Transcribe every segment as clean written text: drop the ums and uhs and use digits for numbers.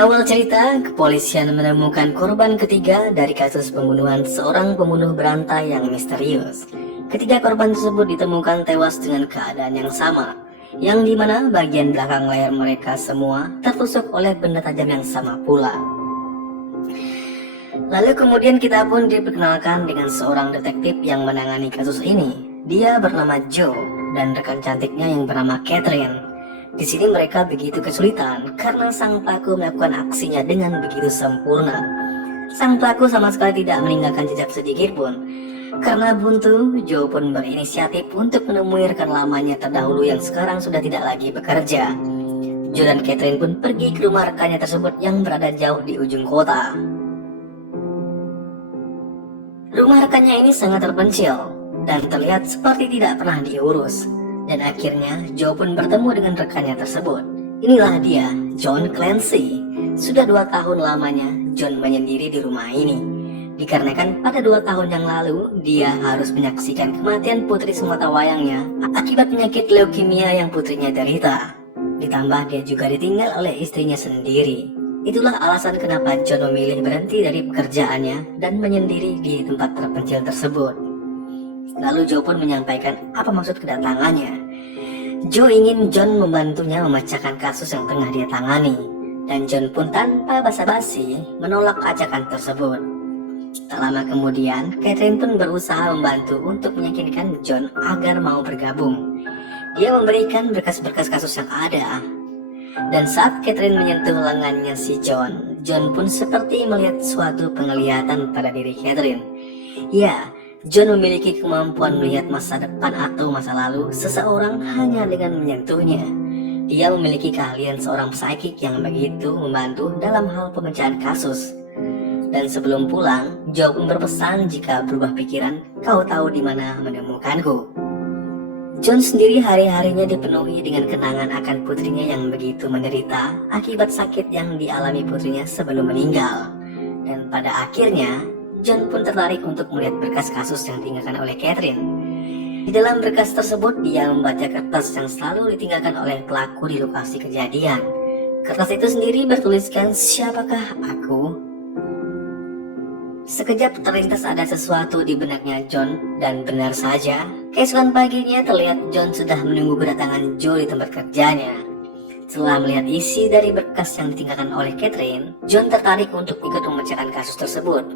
awal cerita, kepolisian menemukan korban ketiga dari kasus pembunuhan seorang pembunuh berantai yang misterius. Ketiga korban tersebut ditemukan tewas dengan keadaan yang sama, yang dimana bagian belakang layar mereka semua tertusuk oleh benda tajam yang sama pula. Lalu kemudian kita pun diperkenalkan dengan seorang detektif yang menangani kasus ini. Dia bernama Joe dan rekan cantiknya yang bernama Catherine. Di sini mereka begitu kesulitan karena sang pelaku melakukan aksinya dengan begitu sempurna. Sang pelaku sama sekali tidak meninggalkan jejak sedikit pun. Karena buntu, Joe pun berinisiatif untuk menemui rekan lamanya terdahulu yang sekarang sudah tidak lagi bekerja. Joe dan Catherine pun pergi ke rumah rekannya tersebut yang berada jauh di ujung kota. Rumah rekannya ini sangat terpencil dan terlihat seperti tidak pernah diurus. Dan akhirnya Joe pun bertemu dengan rekannya tersebut. Inilah dia, John Clancy. Sudah 2 tahun lamanya John menyendiri di rumah ini. Dikarenakan pada 2 tahun yang lalu dia harus menyaksikan kematian putri semata wayangnya akibat penyakit leukemia yang putrinya derita. Ditambah dia juga ditinggal oleh istrinya sendiri. Itulah alasan kenapa John memilih berhenti dari pekerjaannya dan menyendiri di tempat terpencil tersebut. Lalu Joe pun menyampaikan apa maksud kedatangannya. Joe ingin John membantunya memecahkan kasus yang tengah dia tangani. Dan John pun tanpa basa-basi menolak ajakan tersebut. Tak lama kemudian, Catherine pun berusaha membantu untuk meyakinkan John agar mau bergabung. Dia memberikan berkas-berkas kasus yang ada. Dan saat Catherine menyentuh lengannya si John, John pun seperti melihat suatu penglihatan pada diri Catherine. Ya, John memiliki kemampuan melihat masa depan atau masa lalu seseorang hanya dengan menyentuhnya. Dia memiliki keahlian seorang psikik yang begitu membantu dalam hal pemecahan kasus. Dan sebelum pulang, Joe pun berpesan jika berubah pikiran, kau tahu di mana menemukanku. John sendiri hari-harinya dipenuhi dengan kenangan akan putrinya yang begitu menderita akibat sakit yang dialami putrinya sebelum meninggal. Dan pada akhirnya, John pun tertarik untuk melihat berkas kasus yang ditinggalkan oleh Catherine. Di dalam berkas tersebut, dia membaca kertas yang selalu ditinggalkan oleh pelaku di lokasi kejadian. Kertas itu sendiri bertuliskan, siapakah aku? Sekejap terlintas ada sesuatu di benaknya John, dan benar saja, keesokan paginya terlihat John sudah menunggu kedatangan Joe di tempat kerjanya. Setelah melihat isi dari berkas yang ditinggalkan oleh Catherine, John tertarik untuk ikut memecahkan kasus tersebut.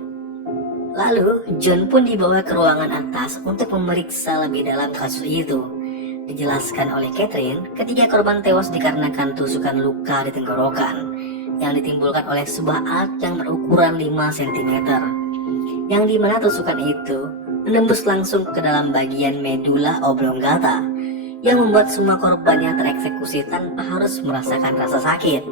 Lalu, John pun dibawa ke ruangan atas untuk memeriksa lebih dalam kasus itu. Dijelaskan oleh Catherine, ketiga korban tewas dikarenakan tusukan luka di tenggorokan yang ditimbulkan oleh sebuah alat yang berukuran 5 cm. Yang dimana tusukan itu menembus langsung ke dalam bagian medula oblongata yang membuat semua korbannya tereksekusi tanpa harus merasakan rasa sakit.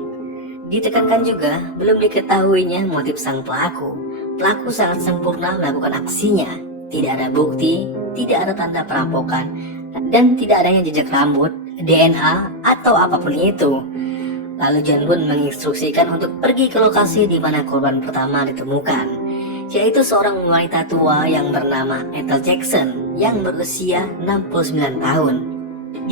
Ditekankan juga, belum diketahuinya motif sang pelaku. Pelaku sangat sempurna melakukan aksinya. Tidak ada bukti, tidak ada tanda perampokan, dan tidak adanya jejak rambut, DNA, atau apapun itu. Lalu John pun menginstruksikan untuk pergi ke lokasi di mana korban pertama ditemukan, yaitu seorang wanita tua yang bernama Ethel Jackson yang berusia 69 tahun.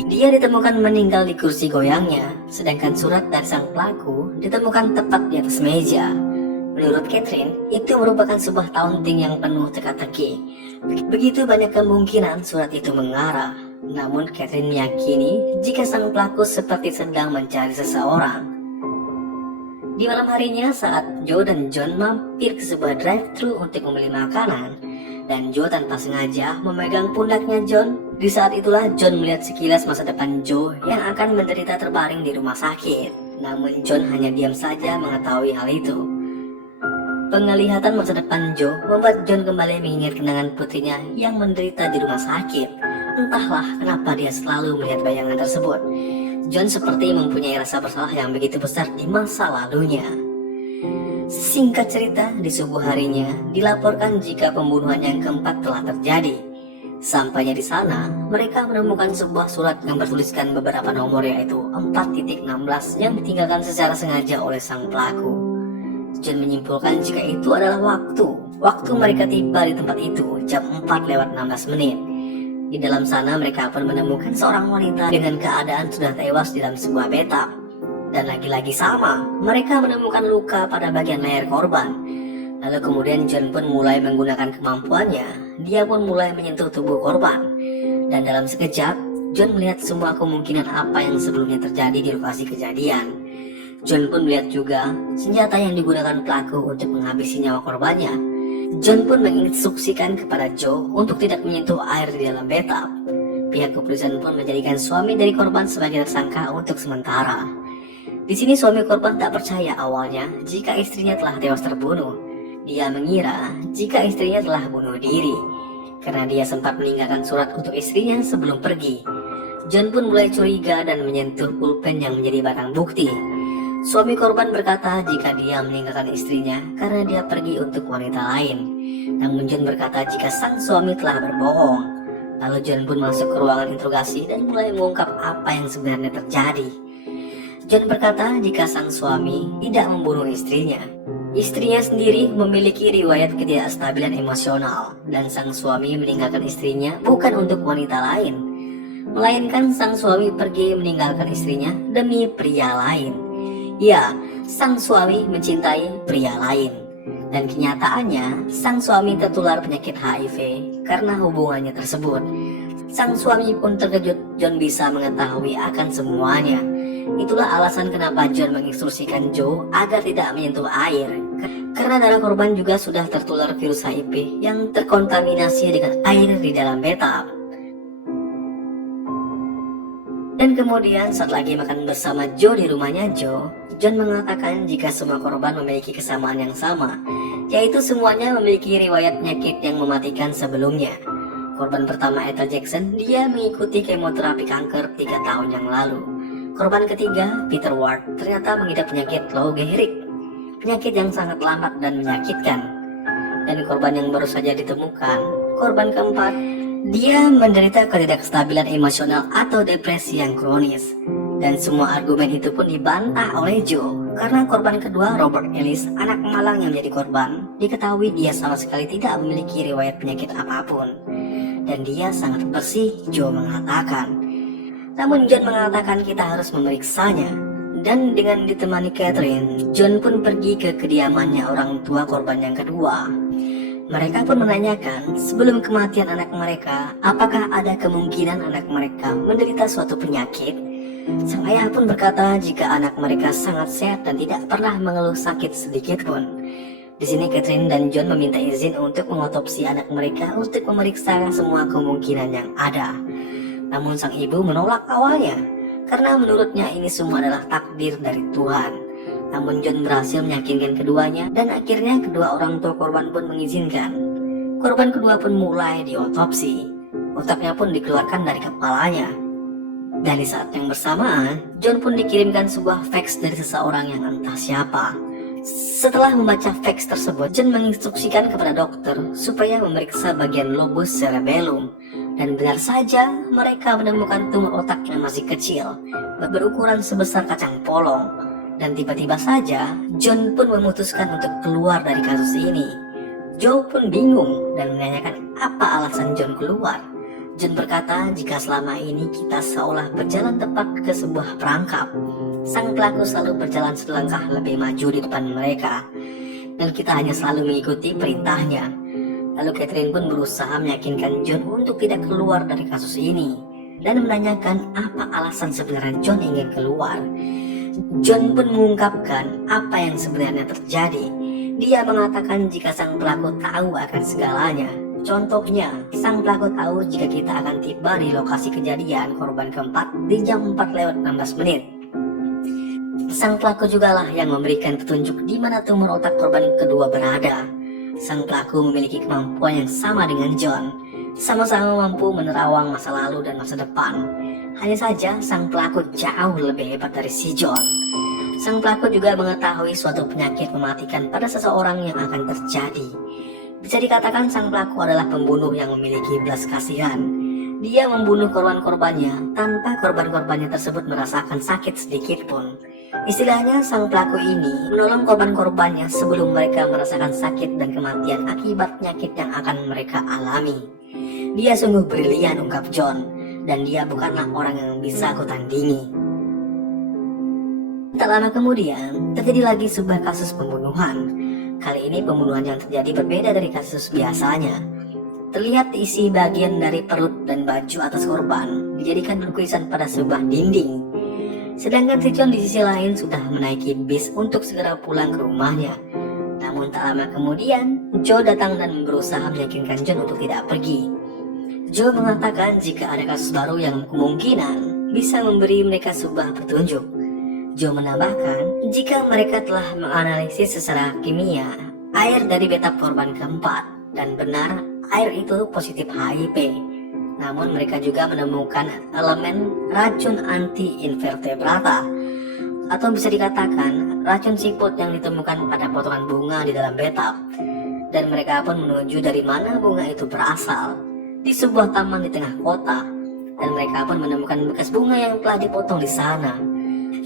Dia ditemukan meninggal di kursi goyangnya, sedangkan surat dari sang pelaku ditemukan tepat di atas meja. Menurut Catherine, itu merupakan sebuah taunting yang penuh teka-teki. Begitu banyak kemungkinan surat itu mengarah. Namun Catherine meyakini jika sang pelaku seperti sedang mencari seseorang. Di malam harinya saat Joe dan John mampir ke sebuah drive-thru untuk membeli makanan, dan Joe tanpa sengaja memegang pundaknya John. Di saat itulah John melihat sekilas masa depan Joe yang akan menderita terbaring di rumah sakit. Namun John hanya diam saja mengetahui hal itu. Penglihatan masa depan Joe membuat John kembali mengingat kenangan putrinya yang menderita di rumah sakit. Entahlah kenapa dia selalu melihat bayangan tersebut. John seperti mempunyai rasa bersalah yang begitu besar di masa lalunya. Singkat cerita, di subuh harinya dilaporkan jika pembunuhan yang keempat telah terjadi. Sampainya di sana, mereka menemukan sebuah surat yang bertuliskan beberapa nomor, yaitu 4.16 yang ditinggalkan secara sengaja oleh sang pelaku. John menyimpulkan jika itu adalah waktu mereka tiba di tempat itu jam 4:16. Di dalam sana mereka pun menemukan seorang wanita dengan keadaan sudah tewas di dalam sebuah bathtub. Dan lagi-lagi sama, mereka menemukan luka pada bagian leher korban. Lalu kemudian John pun mulai menggunakan kemampuannya. Dia pun mulai menyentuh tubuh korban. Dan dalam sekejap, John melihat semua kemungkinan apa yang sebelumnya terjadi di lokasi kejadian. John pun melihat juga senjata yang digunakan pelaku untuk menghabisi nyawa korbannya. John pun menginstruksikan kepada Joe untuk tidak menyentuh air di dalam bathtub. Pihak kepolisian pun menjadikan suami dari korban sebagai tersangka untuk sementara. Di sini suami korban tak percaya awalnya jika istrinya telah tewas terbunuh. Dia mengira jika istrinya telah bunuh diri karena dia sempat meninggalkan surat untuk istrinya sebelum pergi. John pun mulai curiga dan menyentuh pulpen yang menjadi barang bukti. Suami korban berkata jika dia meninggalkan istrinya karena dia pergi untuk wanita lain. Namun John berkata jika sang suami telah berbohong. Lalu John pun masuk ke ruangan interogasi dan mulai mengungkap apa yang sebenarnya terjadi. John berkata jika sang suami tidak membunuh istrinya. Istrinya sendiri memiliki riwayat ketidakstabilan emosional dan sang suami meninggalkan istrinya bukan untuk wanita lain, melainkan sang suami pergi meninggalkan istrinya demi pria lain. Ya, sang suami mencintai pria lain. Dan kenyataannya, sang suami tertular penyakit HIV karena hubungannya tersebut. Sang suami pun terkejut John bisa mengetahui akan semuanya. Itulah alasan kenapa John menginstruksikan Joe agar tidak menyentuh air. Karena darah korban juga sudah tertular virus HIV yang terkontaminasi dengan air di dalam bathtub. Dan kemudian saat lagi makan bersama Joe di rumahnya Joe, John mengatakan jika semua korban memiliki kesamaan yang sama, yaitu semuanya memiliki riwayat penyakit yang mematikan sebelumnya. Korban pertama Ethel Jackson, dia mengikuti kemoterapi kanker 3 tahun yang lalu. Korban ketiga, Peter Ward, ternyata mengidap penyakit Lou Gehrig, penyakit yang sangat lambat dan menyakitkan. Dan korban yang baru saja ditemukan, korban keempat, dia menderita ketidakstabilan emosional atau depresi yang kronis. Dan semua argumen itu pun dibantah oleh Joe, karena korban kedua Robert Ellis, anak malang yang menjadi korban, diketahui dia sama sekali tidak memiliki riwayat penyakit apapun. Dan dia sangat bersih, Joe mengatakan. Namun John mengatakan kita harus memeriksanya. Dan dengan ditemani Catherine, John pun pergi ke kediamannya orang tua korban yang kedua. Mereka pun menanyakan sebelum kematian anak mereka, apakah ada kemungkinan anak mereka menderita suatu penyakit. Sang ayah pun berkata jika anak mereka sangat sehat dan tidak pernah mengeluh sakit sedikit pun. Di sini Catherine dan John meminta izin untuk mengotopsi anak mereka untuk memeriksa semua kemungkinan yang ada. Namun sang ibu menolak awalnya, karena menurutnya ini semua adalah takdir dari Tuhan. Namun John berhasil meyakinkan keduanya dan akhirnya kedua orang tua korban pun mengizinkan. Korban kedua pun mulai diotopsi. Otaknya pun dikeluarkan dari kepalanya. Dan di saat yang bersamaan, John pun dikirimkan sebuah fax dari seseorang yang entah siapa. Setelah membaca fax tersebut, John menginstruksikan kepada dokter supaya memeriksa bagian lobus cerebellum. Dan benar saja, mereka menemukan tumor otak yang masih kecil, berukuran sebesar kacang polong. Dan tiba-tiba saja, John pun memutuskan untuk keluar dari kasus ini. Joe pun bingung dan menanyakan apa alasan John keluar. John berkata jika selama ini kita seolah berjalan tepat ke sebuah perangkap. Sang pelaku selalu berjalan selangkah lebih maju di depan mereka, dan kita hanya selalu mengikuti perintahnya. Lalu Catherine pun berusaha meyakinkan John untuk tidak keluar dari kasus ini, dan menanyakan apa alasan sebenarnya John ingin keluar. John pun mengungkapkan apa yang sebenarnya terjadi. Dia mengatakan jika sang pelaku tahu akan segalanya. Contohnya, sang pelaku tahu jika kita akan tiba di lokasi kejadian korban keempat di jam 4:16. Sang pelaku jugalah yang memberikan petunjuk di mana tumor otak korban kedua berada. Sang pelaku memiliki kemampuan yang sama dengan John, sama-sama mampu menerawang masa lalu dan masa depan. Hanya saja sang pelaku jauh lebih hebat dari si John. Sang pelaku juga mengetahui suatu penyakit mematikan pada seseorang yang akan terjadi. Bisa dikatakan sang pelaku adalah pembunuh yang memiliki belas kasihan. Dia membunuh korban-korbannya tanpa korban-korbannya tersebut merasakan sakit sedikit pun. Istilahnya sang pelaku ini menolong korban-korbannya sebelum mereka merasakan sakit dan kematian akibat penyakit yang akan mereka alami. Dia sungguh brilian, ungkap John, dan dia bukanlah orang yang bisa aku tandingi. Tak lama kemudian, terjadi lagi sebuah kasus pembunuhan. Kali ini pembunuhan yang terjadi berbeda dari kasus biasanya. Terlihat isi bagian dari perut dan baju atas korban dijadikan lukisan pada sebuah dinding. Sedangkan si John di sisi lain sudah menaiki bis untuk segera pulang ke rumahnya. Namun tak lama kemudian, Joe datang dan berusaha meyakinkan John untuk tidak pergi. Joe mengatakan jika ada kasus baru yang kemungkinan bisa memberi mereka sebuah petunjuk. Joe menambahkan jika mereka telah menganalisis secara kimia air dari bathtub korban keempat dan benar air itu positif HIV. Namun mereka juga menemukan elemen racun anti-invertebrata atau bisa dikatakan racun siput yang ditemukan pada potongan bunga di dalam bathtub. Dan mereka pun menuju dari mana bunga itu berasal di sebuah taman di tengah kota, dan mereka pun menemukan bekas bunga yang telah dipotong di sana.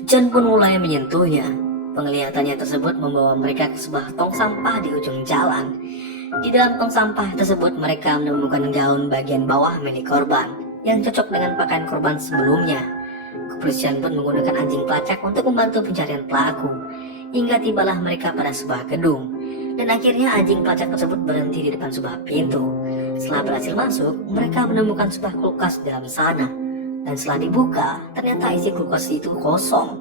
John pun mulai menyentuhnya. Penglihatannya tersebut membawa mereka ke sebuah tong sampah di ujung jalan. Di dalam tong sampah tersebut mereka menemukan gaun bagian bawah milik korban yang cocok dengan pakaian korban sebelumnya. Kepolisian pun menggunakan anjing pelacak untuk membantu pencarian pelaku hingga tibalah mereka pada sebuah gedung. Dan akhirnya anjing pelacak tersebut berhenti di depan sebuah pintu. Setelah berhasil masuk, mereka menemukan sebuah kulkas di dalam sana. Dan setelah dibuka, ternyata isi kulkas itu kosong.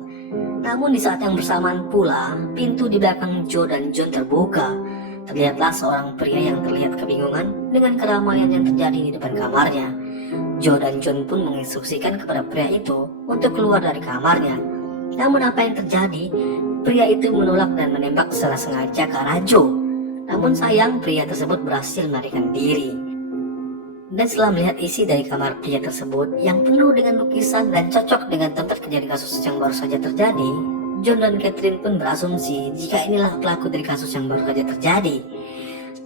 Namun di saat yang bersamaan pula, pintu di belakang Joe dan John terbuka. Terlihatlah seorang pria yang terlihat kebingungan dengan keramaian yang terjadi di depan kamarnya. Joe dan John pun menginstruksikan kepada pria itu untuk keluar dari kamarnya. Namun apa yang terjadi? Pria itu menolak dan menembak secara sengaja ke arah Joe. Namun sayang pria tersebut berhasil melarikan diri. Dan setelah melihat isi dari kamar pria tersebut yang penuh dengan lukisan dan cocok dengan tempat kejadian kasus yang baru saja terjadi, John dan Catherine pun berasumsi jika inilah pelaku dari kasus yang baru saja terjadi.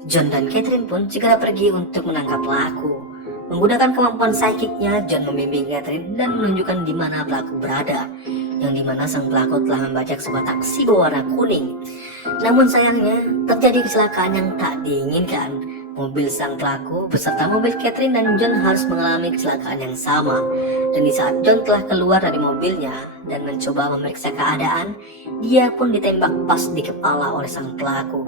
John dan Catherine pun segera pergi untuk menangkap pelaku. Menggunakan kemampuan psychicnya, John membimbing Catherine dan menunjukkan di mana pelaku berada, yang dimana sang pelaku telah membajak sebuah taksi berwarna kuning. Namun sayangnya, terjadi kecelakaan yang tak diinginkan. Mobil sang pelaku beserta mobil Catherine dan John harus mengalami kecelakaan yang sama. Dan di saat John telah keluar dari mobilnya dan mencoba memeriksa keadaan, dia pun ditembak pas di kepala oleh sang pelaku.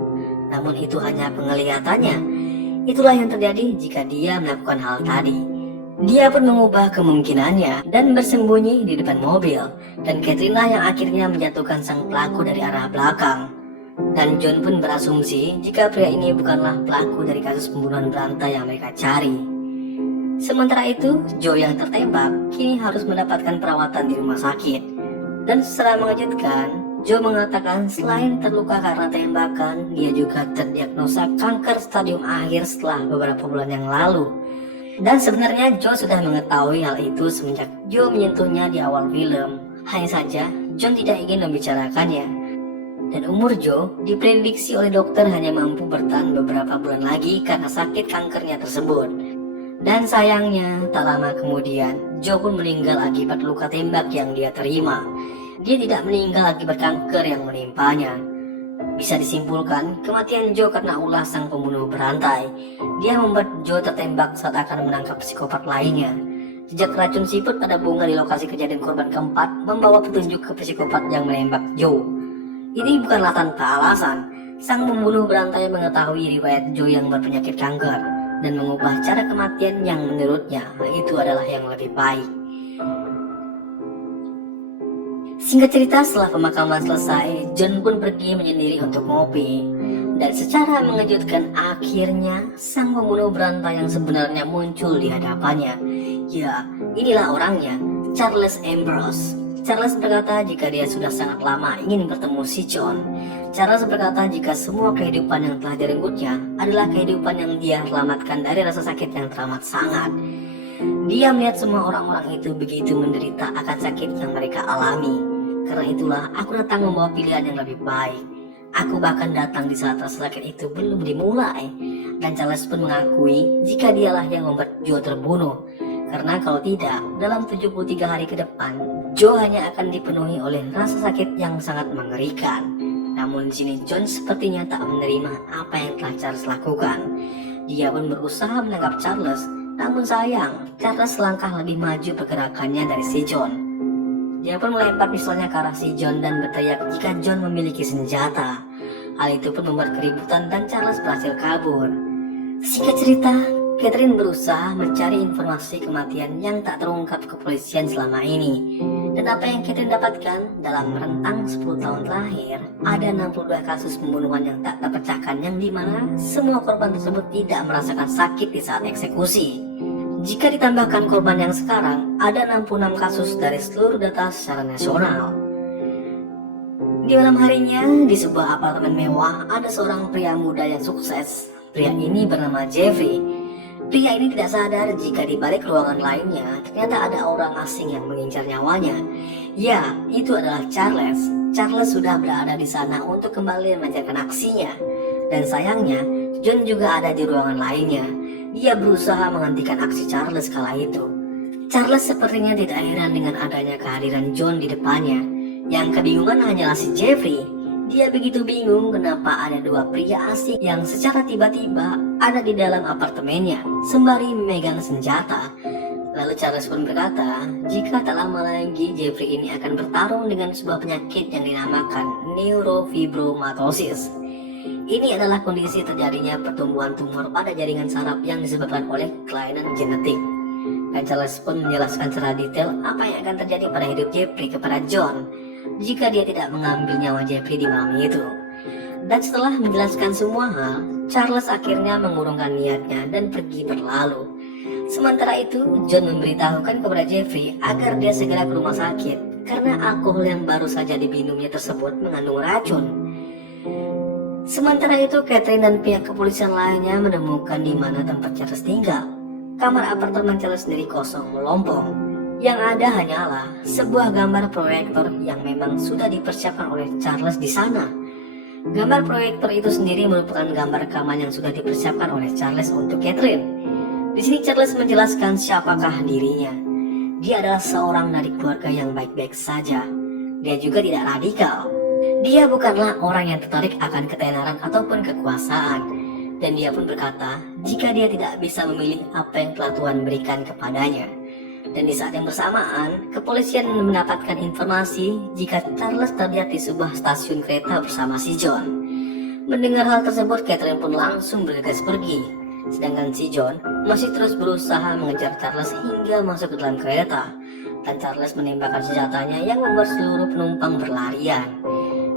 Namun itu hanya penglihatannya. Itulah yang terjadi jika dia melakukan hal tadi. Dia pun mengubah kemungkinannya dan bersembunyi di depan mobil. Dan Catherine lah yang akhirnya menjatuhkan sang pelaku dari arah belakang. Dan John pun berasumsi jika pria ini bukanlah pelaku dari kasus pembunuhan berantai yang mereka cari. Sementara itu, Joe yang tertembak kini harus mendapatkan perawatan di rumah sakit. Dan secara mengejutkan, Joe mengatakan selain terluka karena tembakan, dia juga terdiagnosa kanker stadium akhir setelah beberapa bulan yang lalu. Dan sebenarnya Joe sudah mengetahui hal itu semenjak Joe menyentuhnya di awal film. Hanya saja, John tidak ingin membicarakannya. Dan umur Joe diprediksi oleh dokter hanya mampu bertahan beberapa bulan lagi karena sakit kankernya tersebut. Dan sayangnya, tak lama kemudian, Joe pun meninggal akibat luka tembak yang dia terima. Dia tidak meninggal akibat kanker yang menimpanya. Bisa disimpulkan, kematian Joe karena ulah sang pembunuh berantai. Dia membuat Joe tertembak saat akan menangkap psikopat lainnya. Jejak racun siput pada bunga di lokasi kejadian korban keempat membawa petunjuk ke psikopat yang menembak Joe. Ini bukanlah tanpa alasan. Sang pembunuh berantai mengetahui riwayat Joe yang berpenyakit kanker dan mengubah cara kematian yang menurutnya itu adalah yang lebih baik. Singkat cerita, setelah pemakaman selesai, John pun pergi menyendiri untuk ngopi. Dan secara mengejutkan akhirnya sang pembunuh berantai yang sebenarnya muncul di hadapannya. Ya, inilah orangnya, Charles Ambrose. Charles berkata jika dia sudah sangat lama ingin bertemu si John. Charles berkata jika semua kehidupan yang telah direnggutnya adalah kehidupan yang dia selamatkan dari rasa sakit yang teramat sangat. Dia melihat semua orang-orang itu begitu menderita akan sakit yang mereka alami. Karena itulah aku datang membawa pilihan yang lebih baik. Aku bahkan datang di saat rasa sakit itu belum dimulai. Dan Charles pun mengakui jika dialah yang membuat Joe terbunuh. Karena kalau tidak, dalam 73 hari ke depan, Joe hanya akan dipenuhi oleh rasa sakit yang sangat mengerikan. Namun di sini John sepertinya tak menerima apa yang telah Charles lakukan. Dia pun berusaha menangkap Charles, namun sayang, Charles selangkah lebih maju pergerakannya dari si John. Dia pun melempar pistolnya ke arah si John dan berteriak jika John memiliki senjata. Hal itu pun membuat keributan dan Charles berhasil kabur. Singkat cerita, Catherine berusaha mencari informasi kematian yang tak terungkap kepolisian selama ini. Dan apa yang Catherine dapatkan dalam rentang 10 tahun terakhir, ada 62 kasus pembunuhan yang tak terpecahkan yang dimana semua korban tersebut tidak merasakan sakit di saat eksekusi. Jika ditambahkan korban yang sekarang, ada 66 kasus dari seluruh data secara nasional. Di malam harinya, di sebuah apartemen mewah, ada seorang pria muda yang sukses. Pria ini bernama Jeffrey. Pria ini tidak sadar jika di balik ruangan lainnya, ternyata ada orang asing yang mengincar nyawanya. Ya, itu adalah Charles. Charles sudah berada di sana untuk kembali melancarkan aksinya. Dan sayangnya, John juga ada di ruangan lainnya. Dia berusaha menghentikan aksi Charles kala itu. Charles sepertinya tidak heran dengan adanya kehadiran John di depannya. Yang kebingungan hanyalah si Jeffrey. Dia begitu bingung kenapa ada dua pria asing yang secara tiba-tiba ada di dalam apartemennya sembari memegang senjata. Lalu Charles pun berkata, jika tak lama lagi Jeffrey ini akan bertarung dengan sebuah penyakit yang dinamakan neurofibromatosis. Ini adalah kondisi terjadinya pertumbuhan tumor pada jaringan saraf yang disebabkan oleh kelainan genetik. Dan Charles pun menjelaskan secara detail apa yang akan terjadi pada hidup Jeffrey kepada John jika dia tidak mengambil nyawa Jeffrey di malam itu. Dan setelah menjelaskan semua hal, Charles akhirnya mengurungkan niatnya dan pergi berlalu. Sementara itu, John memberitahukan kepada Jeffrey agar dia segera ke rumah sakit karena alkohol yang baru saja diminumnya tersebut mengandung racun. Sementara itu, Catherine dan pihak kepolisian lainnya menemukan di mana tempat Charles tinggal. Kamar apartemen Charles sendiri kosong melompong. Yang ada hanyalah sebuah gambar proyektor yang memang sudah dipersiapkan oleh Charles di sana. Gambar proyektor itu sendiri merupakan gambar rekaman yang sudah dipersiapkan oleh Charles untuk Catherine. Di sini Charles menjelaskan siapakah dirinya. Dia adalah seorang dari keluarga yang baik-baik saja. Dia juga tidak radikal. Dia bukanlah orang yang tertarik akan ketenaran ataupun kekuasaan. Dan dia pun berkata, jika dia tidak bisa memilih apa yang telah Tuhan berikan kepadanya. Dan di saat yang bersamaan, kepolisian mendapatkan informasi jika Charles terlihat di sebuah stasiun kereta bersama si John. Mendengar hal tersebut, Catherine pun langsung bergegas pergi. Sedangkan si John masih terus berusaha mengejar Charles hingga masuk ke dalam kereta. Dan Charles menembakkan senjatanya yang membuat seluruh penumpang berlarian.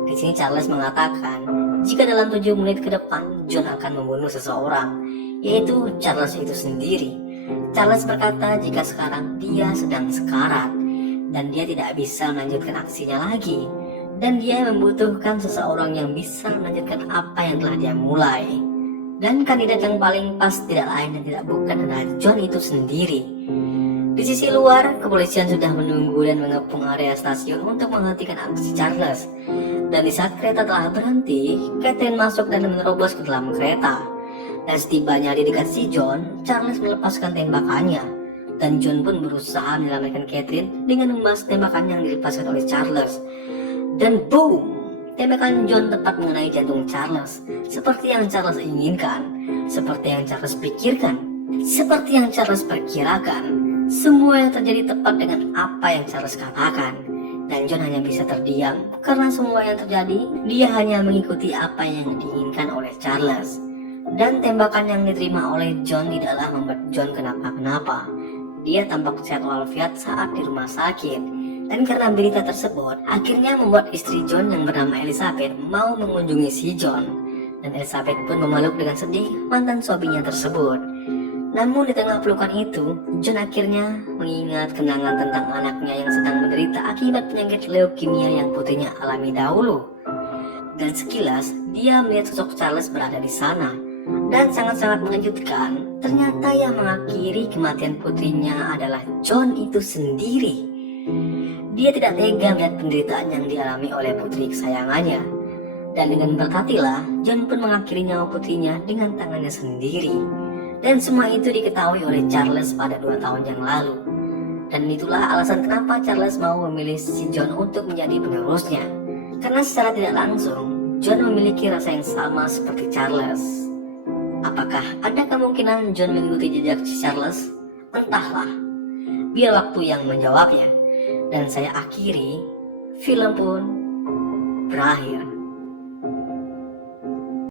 Di sini Charles mengatakan, jika dalam 7 menit ke depan John akan membunuh seseorang, yaitu Charles itu sendiri. Charles berkata jika sekarang dia sedang sekarat dan dia tidak bisa melanjutkan aksinya lagi, dan dia membutuhkan seseorang yang bisa melanjutkan apa yang telah dia mulai. Dan kandidat yang paling pas tidak lain dan tidak bukan adalah John itu sendiri. Di sisi luar, kepolisian sudah menunggu dan mengepung area stasiun untuk menghentikan aksi Charles. Dan di saat kereta telah berhenti, Catherine masuk dan menerobos ke dalam kereta. Dan setibanya di dekat si John, Charles melepaskan tembakannya. Dan John pun berusaha menyelamatkan Catherine dengan membahas tembakan yang dilepaskan oleh Charles. Dan boom! Tembakan John tepat mengenai jantung Charles. Seperti yang Charles inginkan, seperti yang Charles pikirkan, seperti yang Charles perkirakan. Semua yang terjadi tepat dengan apa yang Charles katakan. Dan John hanya bisa terdiam karena semua yang terjadi, dia hanya mengikuti apa yang diinginkan oleh Charles. Dan tembakan yang diterima oleh John tidaklah membuat John kenapa-kenapa. Dia tampak sehat walafiat saat di rumah sakit. Dan karena berita tersebut, akhirnya membuat istri John yang bernama Elizabeth mau mengunjungi si John. Dan Elizabeth pun memeluk dengan sedih mantan suaminya tersebut. Namun di tengah pelukan itu, John akhirnya mengingat kenangan tentang anaknya yang sedang menderita akibat penyakit leukemia yang putrinya alami dahulu. Dan sekilas, dia melihat sosok Charles berada di sana. Dan sangat-sangat mengejutkan, ternyata yang mengakhiri kematian putrinya adalah John itu sendiri. Dia tidak tega melihat penderitaan yang dialami oleh putri kesayangannya. Dan dengan berkatilah, John pun mengakhiri nyawa putrinya dengan tangannya sendiri. Dan semua itu diketahui oleh Charles pada 2 tahun yang lalu. Dan itulah alasan kenapa Charles mau memilih si John untuk menjadi penerusnya. Karena secara tidak langsung, John memiliki rasa yang sama seperti Charles. Apakah ada kemungkinan John mengikuti jejak Charles? Entahlah. Biar waktu yang menjawabnya. dan saya akhiri, film pun berakhir.